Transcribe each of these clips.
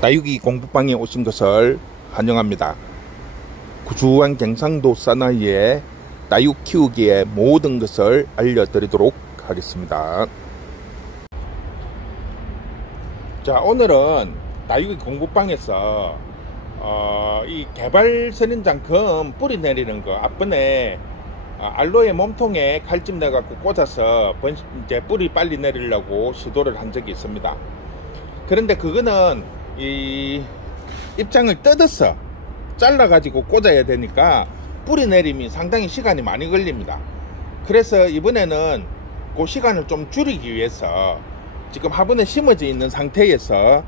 다육이 공부방에 오신 것을 환영합니다. 구주한 경상도 사나이의 다육 키우기의 모든 것을 알려드리도록 하겠습니다. 자, 오늘은 다육이 공부방에서 이 개발 선인장 검 뿌리 내리는 거 앞번에 알로에 몸통에 칼집 내갖고 꽂아서 이제 뿌리 빨리 내리려고 시도를 한 적이 있습니다. 그런데 그거는 이 입장을 뜯어서 잘라 가지고 꽂아야 되니까 뿌리 내림이 상당히 시간이 많이 걸립니다. 그래서 이번에는 그 시간을 좀 줄이기 위해서 지금 화분에 심어져 있는 상태에서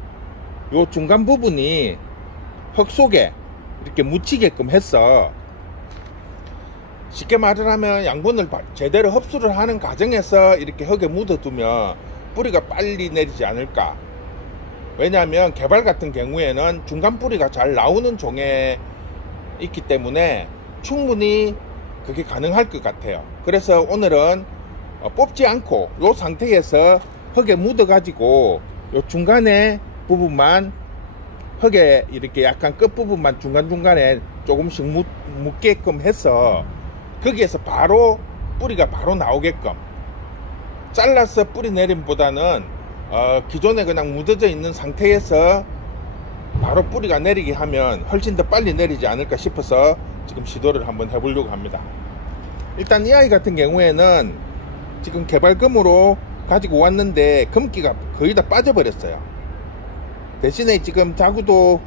요 중간 부분이 흙 속에 이렇게 묻히게끔 해서, 쉽게 말을 하면 양분을 제대로 흡수를 하는 과정에서 이렇게 흙에 묻어두면 뿌리가 빨리 내리지 않을까. 왜냐하면 개발 같은 경우에는 중간 뿌리가 잘 나오는 종에 있기 때문에 충분히 그게 가능할 것 같아요. 그래서 오늘은 뽑지 않고 이 상태에서 흙에 묻어 가지고 요 중간에 부분만, 흙에 이렇게 약간 끝부분만 중간중간에 조금씩 묻게끔 해서 거기에서 바로 뿌리가 바로 나오게끔, 잘라서 뿌리 내림보다는 기존에 그냥 묻어져 있는 상태에서 바로 뿌리가 내리게 하면 훨씬 더 빨리 내리지 않을까 싶어서 지금 시도를 한번 해보려고 합니다. 일단 이 아이 같은 경우에는 지금 개발금으로 가지고 왔는데 금기가 거의 다 빠져버렸어요. 대신에 지금 자구도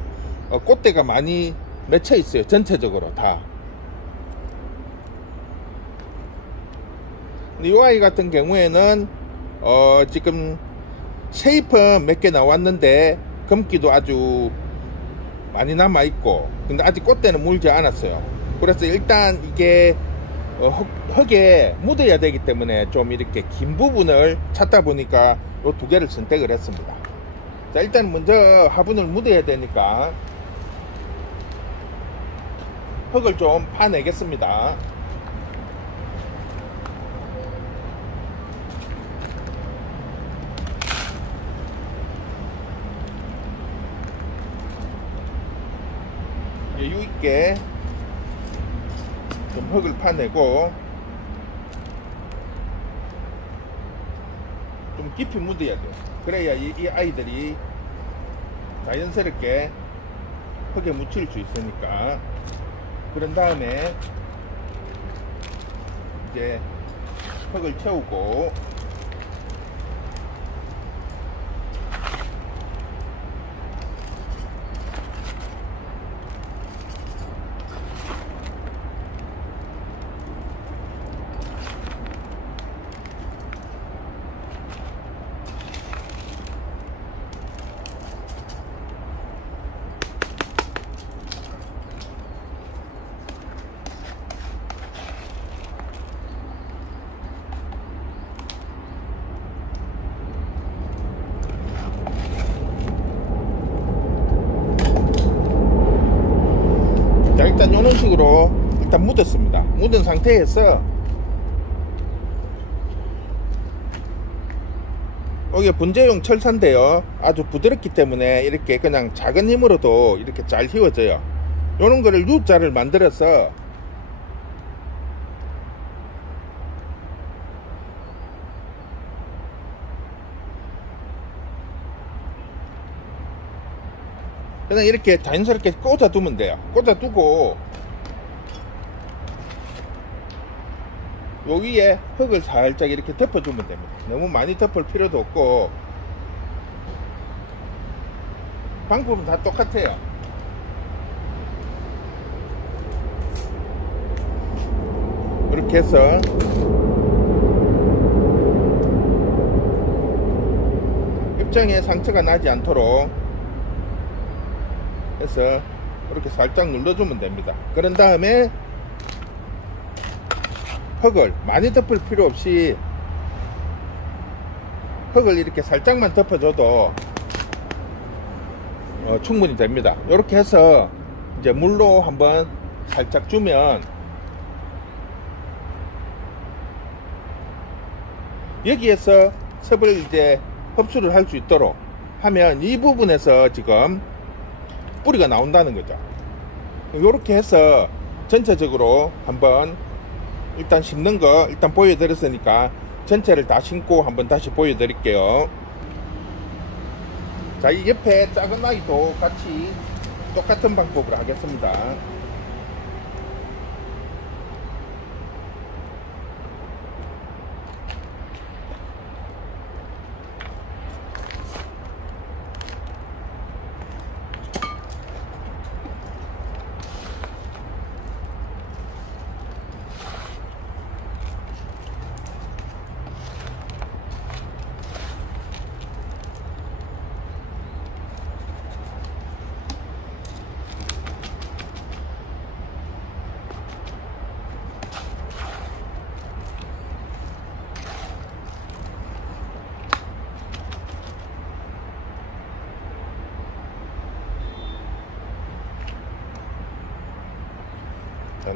꽃대가 많이 맺혀 있어요. 전체적으로 다. 이 아이 같은 경우에는 지금 쉐이프는 몇 개 나왔는데 금기도 아주 많이 남아 있고, 근데 아직 꽃대는 물지 않았어요. 그래서 일단 이게 흙에 묻어야 되기 때문에 좀 이렇게 긴 부분을 찾다 보니까 이 두 개를 선택을 했습니다. 자, 일단 먼저 화분을 묻어야 되니까 흙을 좀 파내겠습니다. 여유 있게 좀 흙을 파내고 좀 깊이 묻어야 돼요. 그래야 이 아이들이 자연스럽게 흙에 묻힐 수 있으니까. 그런 다음에 이제 흙을 채우고 일단 이런 식으로 일단 묻었습니다. 묻은 상태에서 이게 분재용 철사인데요, 아주 부드럽기 때문에 이렇게 그냥 작은 힘으로도 이렇게 잘 휘어져요. 이런 거를 U자를 만들어서 그냥 이렇게 자연스럽게 꽂아두면 돼요. 꽂아두고 요 위에 흙을 살짝 이렇게 덮어주면 됩니다. 너무 많이 덮을 필요도 없고, 방법은 다 똑같아요. 이렇게 해서 입장에 상처가 나지 않도록 해서 이렇게 살짝 눌러주면 됩니다. 그런 다음에 흙을 많이 덮을 필요 없이 흙을 이렇게 살짝만 덮어줘도 충분히 됩니다. 이렇게 해서 이제 물로 한번 살짝 주면 여기에서 섭을 이제 흡수를 할 수 있도록 하면 이 부분에서 지금 뿌리가 나온다는 거죠. 이렇게 해서 전체적으로 한번 일단 심는 거 일단 보여드렸으니까 전체를 다 심고 한번 다시 보여드릴게요. 자, 이 옆에 작은 아이도 같이 똑같은 방법으로 하겠습니다.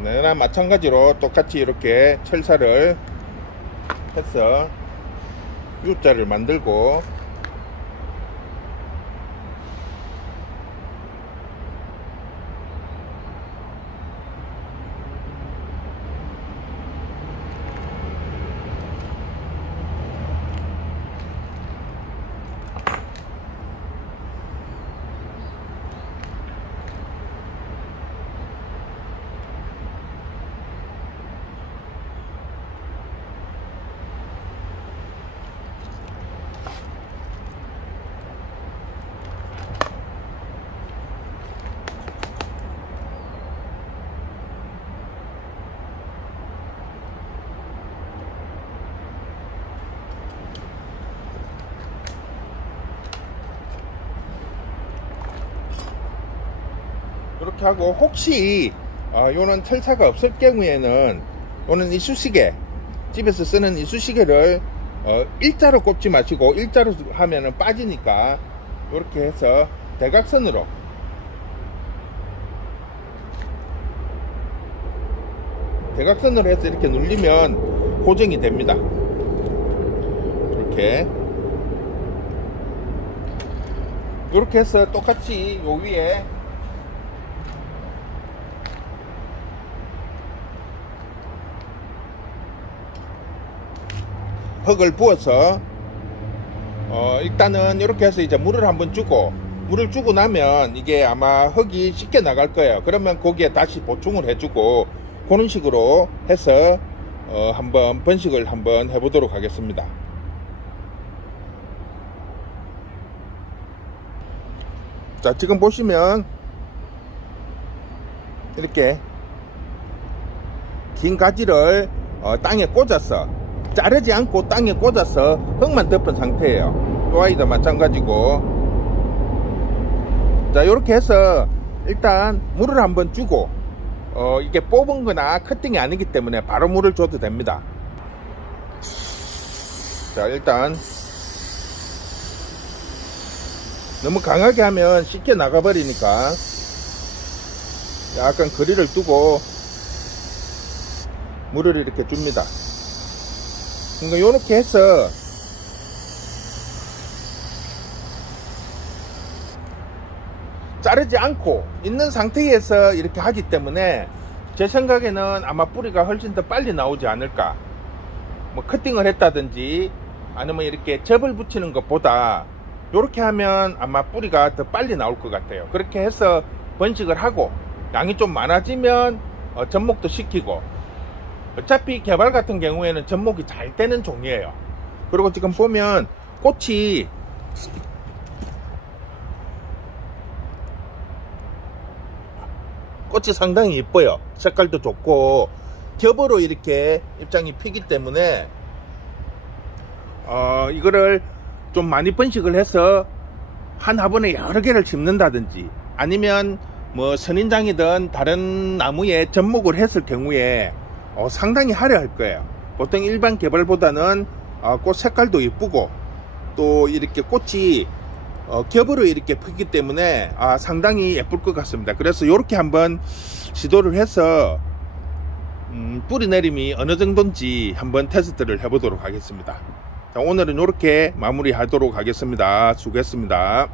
얘나 마찬가지로 똑같이 이렇게 철사를 해서 U자를 만들고 이렇게 하고, 혹시 요런 철사가 없을 경우에는 요는 이쑤시개, 집에서 쓰는 이쑤시개를 일자로 꼽지 마시고, 일자로 하면은 빠지니까 이렇게 해서 대각선으로 해서 이렇게 눌리면 고정이 됩니다. 이렇게 해서 똑같이 요 위에 흙을 부어서 일단은 이렇게 해서 이제 물을 한번 주고, 물을 주고 나면 이게 아마 흙이 쉽게 나갈 거예요. 그러면 거기에 다시 보충을 해주고, 그런 식으로 해서 한번 번식을 한번 해보도록 하겠습니다. 자, 지금 보시면 이렇게 긴 가지를 땅에 꽂아서, 자르지 않고 땅에 꽂아서 흙만 덮은 상태예요. 이 아이도 마찬가지고. 자, 이렇게 해서 일단 물을 한번 주고, 이게 뽑은 거나 커팅이 아니기 때문에 바로 물을 줘도 됩니다. 자, 일단 너무 강하게 하면 쉽게 나가 버리니까 약간 거리를 두고 물을 이렇게 줍니다. 그러니까 이렇게 해서 자르지 않고 있는 상태에서 이렇게 하기 때문에 제 생각에는 아마 뿌리가 훨씬 더 빨리 나오지 않을까. 뭐 커팅을 했다든지 아니면 이렇게 접을 붙이는 것보다 이렇게 하면 아마 뿌리가 더 빨리 나올 것 같아요. 그렇게 해서 번식을 하고 양이 좀 많아지면 접목도 시키고, 어차피 개발 같은 경우에는 접목이 잘 되는 종이에요. 그리고 지금 보면 꽃이 상당히 예뻐요. 색깔도 좋고 겹으로 이렇게 입장이 피기 때문에 이거를 좀 많이 번식을 해서 한 화분에 여러 개를 심는다든지, 아니면 뭐 선인장이든 다른 나무에 접목을 했을 경우에 상당히 화려할 거예요. 보통 일반 개발보다는 꽃 색깔도 예쁘고 또 이렇게 꽃이 겹으로 이렇게 피기 때문에 상당히 예쁠 것 같습니다. 그래서 이렇게 한번 시도를 해서 뿌리 내림이 어느 정도인지 한번 테스트를 해보도록 하겠습니다. 자, 오늘은 이렇게 마무리하도록 하겠습니다. 수고했습니다.